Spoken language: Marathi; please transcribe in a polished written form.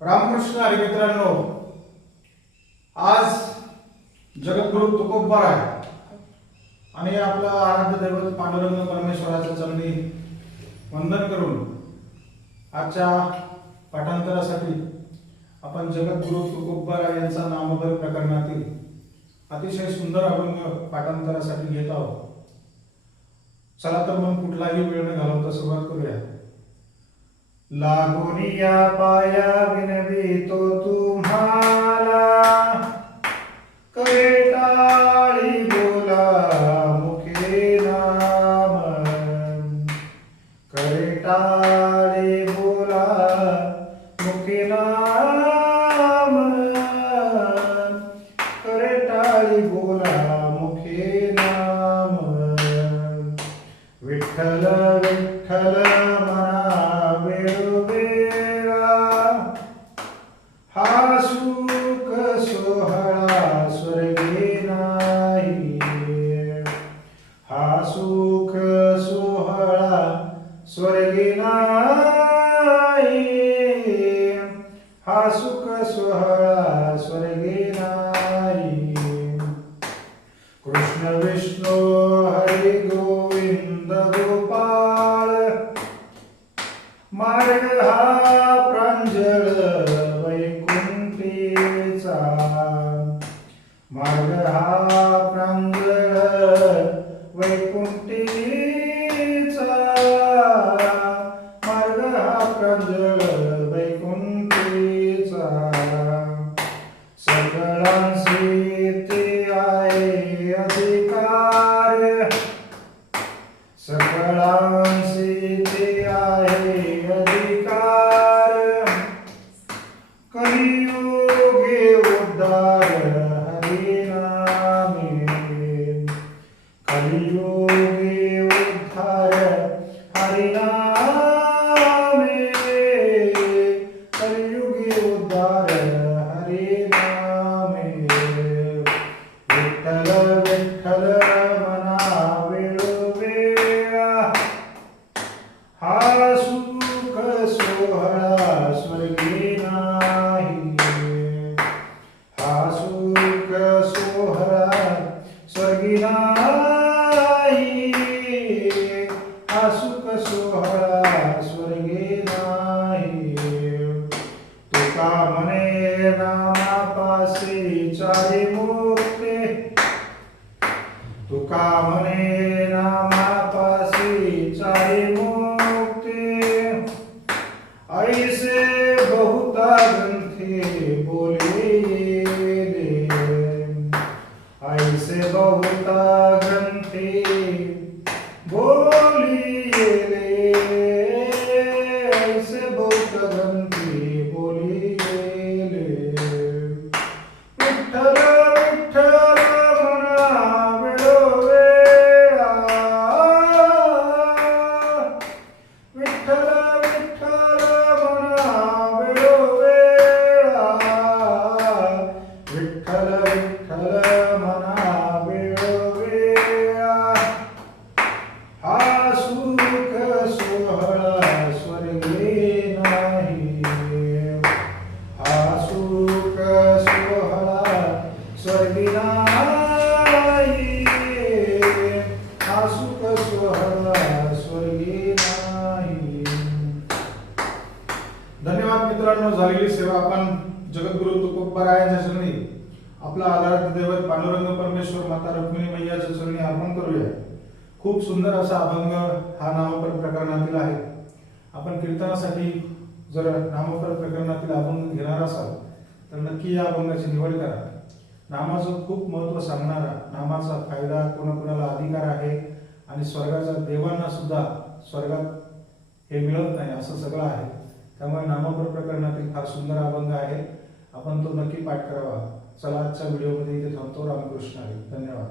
रामकृष्ण हरी मित्रांनो, आज जगद्गुरु तुकोबा आहे आणि आपलं आराध्य दैवत पांडुरंग परमेश्वराच्या चरणी वंदन करून आजच्या पाठांतरासाठी आपण जगद्गुरु तुकोबा यांचा नामोदर प्रकरणातील अतिशय सुंदर अभंग पाठांतरासाठी घेत आहोत. चला तर मग कुठलाही वेळ न घालवता सुरुवात करूया. लागोनिया पाया विनवितो तुम्हाला, करे टाळी बोला मुखे नाम, करे टाळी बोला मुखे नाम, करे टाळी बोला मुखे नाम. विठ्ठल विठ्ठल हा सुख सोहळा स्वर्गी नाही, हा सुख सोहळा स्वर्गी नाही, हा सुख सोहळा स्वर्गी नाही. कृष्ण विष्णू हरी गोविंद गोपाळ, मार्ग हा प्रांजळ वैकुंठीचा, मार्ग हा प्रांजळ वैकुंठीचा, मार्ग हा प्रांजळ वैकुंठीचा. सगळ्यांशी ते आहे अधिकार, सगळ्यांशी ते आहे अधिकार. कलियुगे उद्धार हरिनामे, कलियुगे उद्धार हरिनामे, कलियुगे उद्धार हरिनामे. विठ्ठल विठ्ठल मना वेळोवेळा, हा सुख सोहळा स्वर्गी नाही, हा सुख सोहळा स्वर्गी नाही, हा सुख सोहळा स्वर्गी नाही. तुका म्हणे नामापासी चारी मुक्ते, तुका म्हणे नामापासी चारी मुक्ते. ऐसे बहुता ग्रंथी बोलिले, ऐसे बहुता ग्रंथी बोलिले, ऐसे बहुता ग्रंथी बोलिले. विठ्ठल विठ्ठल मना वेळोवेळा, विठ्ठल विठ्ठल मना वेळोवेळा, विठ्ठल विठ्ठल मना वेळोवेळा. हा सुख सोहळा स्वर्गी नाही, हा सुख सोहळा स्वर्गी नाही, हा सुख सोहळा स्वर्गी नाही. धन्यवाद मित्रांनो. झालेली सेवा आपण जगद्गुरु तुकोबा यांच्या चरणी, आपला आराध्य दैवत पांडुरंग परमेश्वर माता रुक्मिणी मैयाच्या चरणी अर्पण करूया. खूप सुंदर असा अभंग हा नामोपर प्रकरणातील आहे. आपण कीर्तनासाठी जर नामोपर प्रकरणातील अभंग घेणार असाल तर नक्की या अभंगाची निवड करा. नामाचं खूप महत्त्व सांगणारा, नामाचा फायदा कोणाकोणाला अधिकार आहे आणि स्वर्गाच्या देवांना सुद्धा स्वर्गात हे मिळत नाही असं सगळं आहे. त्यामुळे नामोपर प्रकरणातील फार सुंदर अभंग आहे. आपण तो नक्की पाठ करावा. चला आजच्या व्हिडिओमध्ये इथे थांबतो. रामकृष्ण हरी. धन्यवाद.